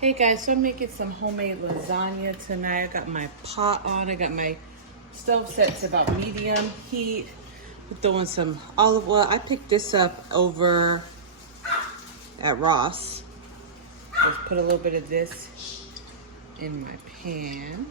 Hey guys, so I'm making some homemade lasagna tonight. I got my pot on. I got my stove set to about medium heat. We're throwing some olive oil. I picked this up over at Ross. Just put a little bit of this in my pan.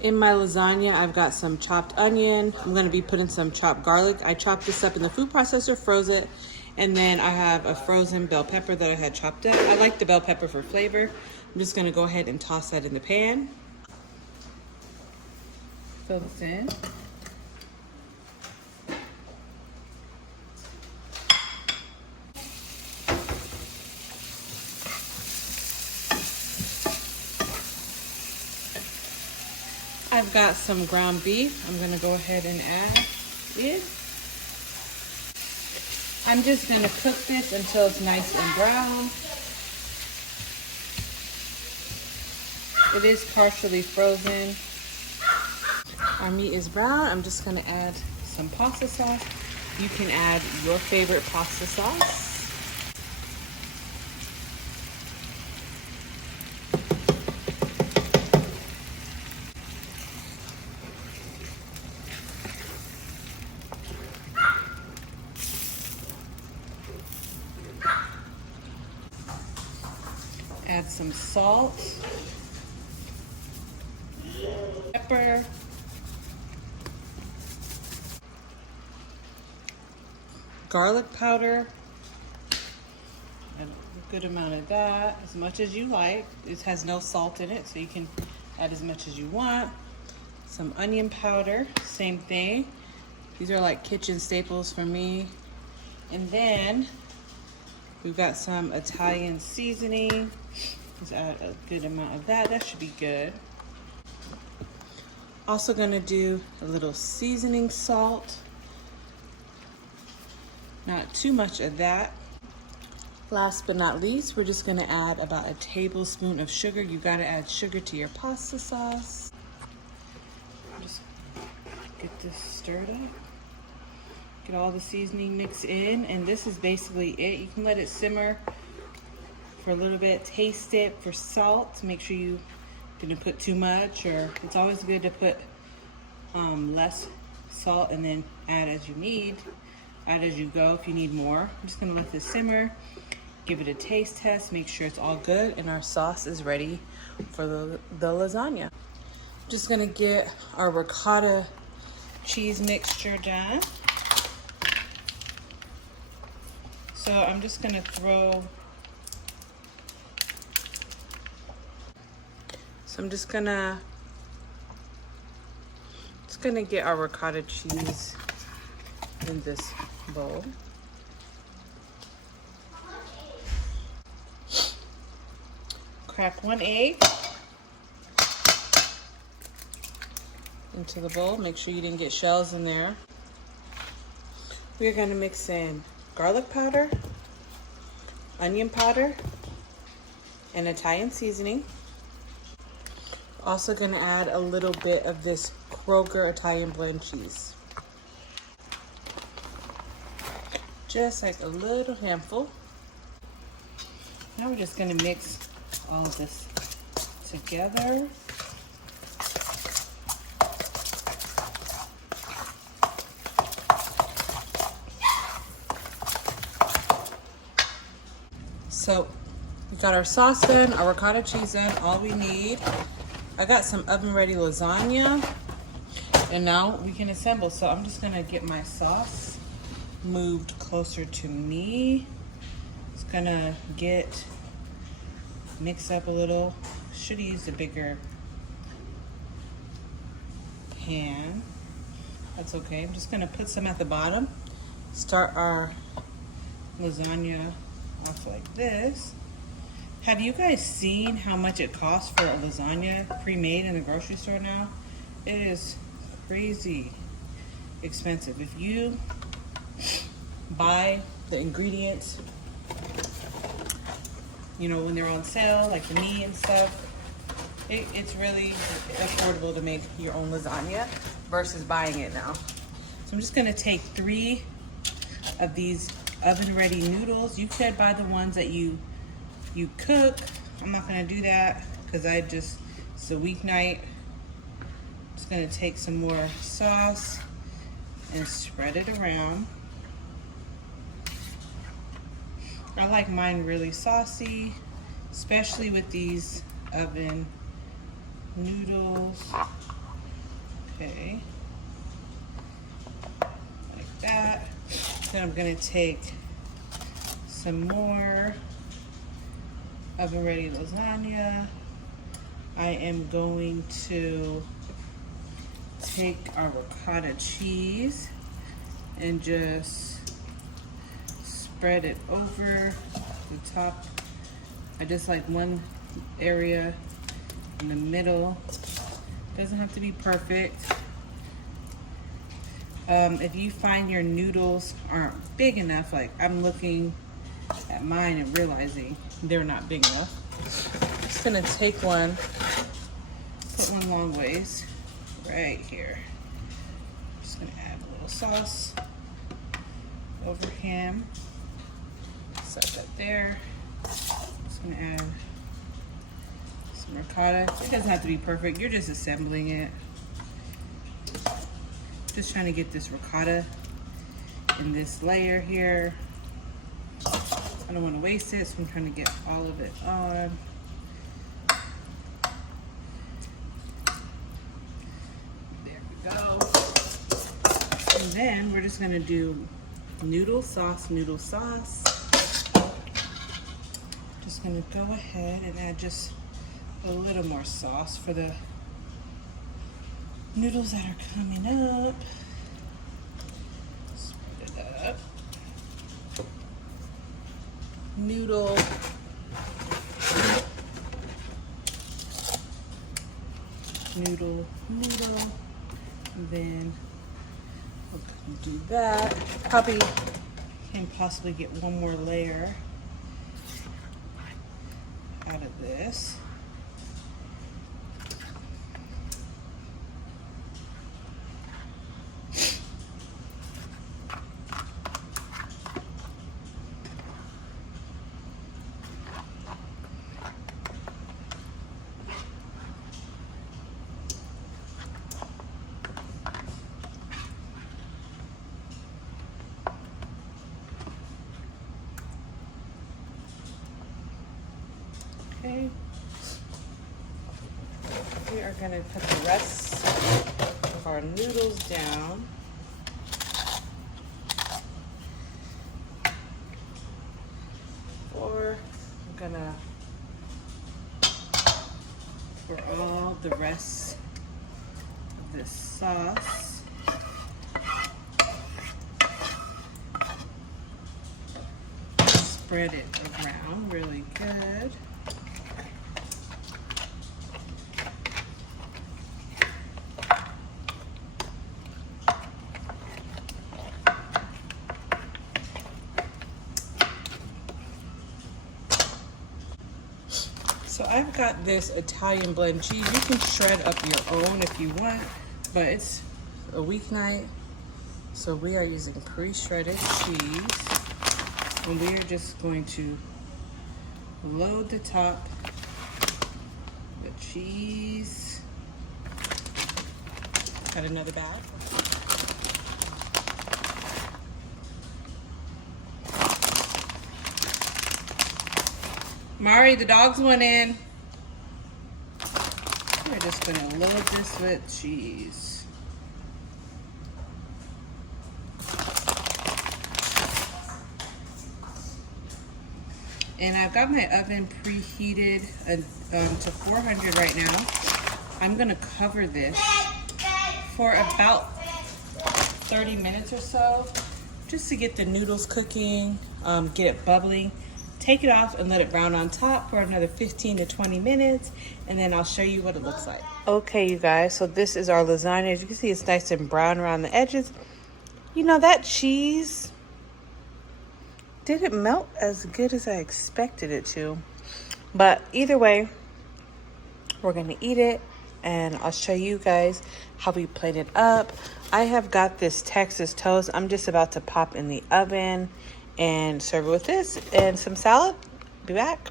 In my lasagna, I've got some chopped onion. I'm gonna be putting some chopped garlic. I chopped this up in the food processor, froze it, and then I have a frozen bell pepper that I had chopped up. I like the bell pepper for flavor. I'm just gonna go ahead and toss that in the pan. Fill this in. I've got some ground beef. I'm gonna go ahead and add it. I'm just gonna cook this until it's nice and brown. It is partially frozen. Our meat is brown. I'm just gonna add some pasta sauce. You can add your favorite pasta sauce. Add some salt, pepper, garlic powder, add a good amount of that, as much as you like. It has no salt in it, so you can add as much as you want. Some onion powder, same thing. These are like kitchen staples for me. And then we've got some Italian seasoning. Just add a good amount of that. That should be good. Also gonna do a little seasoning salt. Not too much of that. Last but not least, we're just gonna add about a tablespoon of sugar. You gotta add sugar to your pasta sauce. Just get this stirred up. Get all the seasoning mixed in, and this is basically it. You can let it simmer for a little bit, taste it for salt. Make sure you didn't put too much, or it's always good to put less salt and then add as you need, add as you go if you need more. I'm just gonna let this simmer, give it a taste test, make sure it's all good, and our sauce is ready for the lasagna. Just gonna get our ricotta cheese mixture done. So I'm just gonna get our ricotta cheese in this bowl. Crack 1 egg into the bowl. Make sure you didn't get shells in there. We're gonna mix in garlic powder, onion powder, and Italian seasoning. Also gonna add a little bit of this Kroger Italian blend cheese. Just like a little handful. Now we're just gonna mix all of this together. So we got our sauce done, our ricotta cheese done, all we need. I got some oven ready lasagna, and now we can assemble. So I'm just gonna get my sauce moved closer to me. It's gonna mix up a little. Should have used a bigger pan. That's okay. I'm just gonna put some at the bottom. Start our lasagna off like this. Have you guys seen how much it costs for a lasagna pre-made in the grocery store now? It is crazy expensive. If you buy the ingredients, you know, when they're on sale, like the meat and stuff, it's really affordable to make your own lasagna versus buying it now. So I'm just gonna take 3 of these oven ready noodles. You could buy the ones that you cook. I'm not gonna do that because it's a weeknight. Just gonna take some more sauce and spread it around. I like mine really saucy, especially with these oven noodles. Okay, like that. Then I'm gonna take some more oven ready lasagna. I am going to take our ricotta cheese and just spread it over the top. I just like one area in the middle. Doesn't have to be perfect. If you find your noodles aren't big enough, like I'm looking at mine and realizing they're not big enough, I'm just gonna take one, put one long ways right here. Just gonna add a little sauce over him. Set that there. Just gonna add some ricotta. It doesn't have to be perfect. You're just assembling it. Just trying to get this ricotta in this layer here. I don't want to waste it, so I'm trying to get all of it on. There we go. And then we're just gonna do noodle sauce. Just gonna go ahead and add just a little more sauce for the noodles that are coming up. Spread it up. Noodle. And then we'll do that. Probably can possibly get one more layer out of this. Okay. We are going to put the rest of our noodles down. Or I'm going to pour all the rest of this sauce spread it around really good. So I've got this Italian blend cheese. You can shred up your own if you want, but it's a weeknight, so we are using pre-shredded cheese. And we are just going to load the top with cheese. Got another bag. Mari, the dogs went in. We're just gonna load this with cheese. And I've got my oven preheated to 400 right now. I'm gonna cover this for about 30 minutes or so, just to get the noodles cooking, get it bubbling. Take it off and let it brown on top for another 15 to 20 minutes, and then I'll show you what it looks like. Okay, you guys, so this is our lasagna. As you can see, it's nice and brown around the edges. You know, that cheese didn't melt as good as I expected it to. But either way, we're gonna eat it, and I'll show you guys how we plate it up. I have got this Texas toast. I'm just about to pop in the oven and serve it with this and some salad. Be back.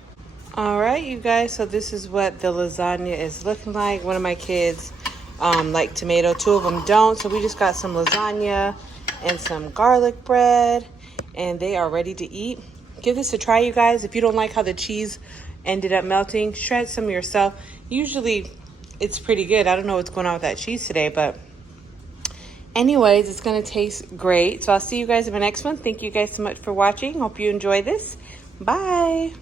All right, you guys, so this is what the lasagna is looking like. One of my kids like tomato, 2 of them don't, so we just got some lasagna and some garlic bread, and they are ready to eat. Give this a try, you guys. If you don't like how the cheese ended up melting, shred some yourself. Usually it's pretty good. I don't know what's going on with that cheese today, but anyways, it's gonna taste great. So I'll see you guys in my next one. Thank you guys so much for watching. Hope you enjoy this. Bye.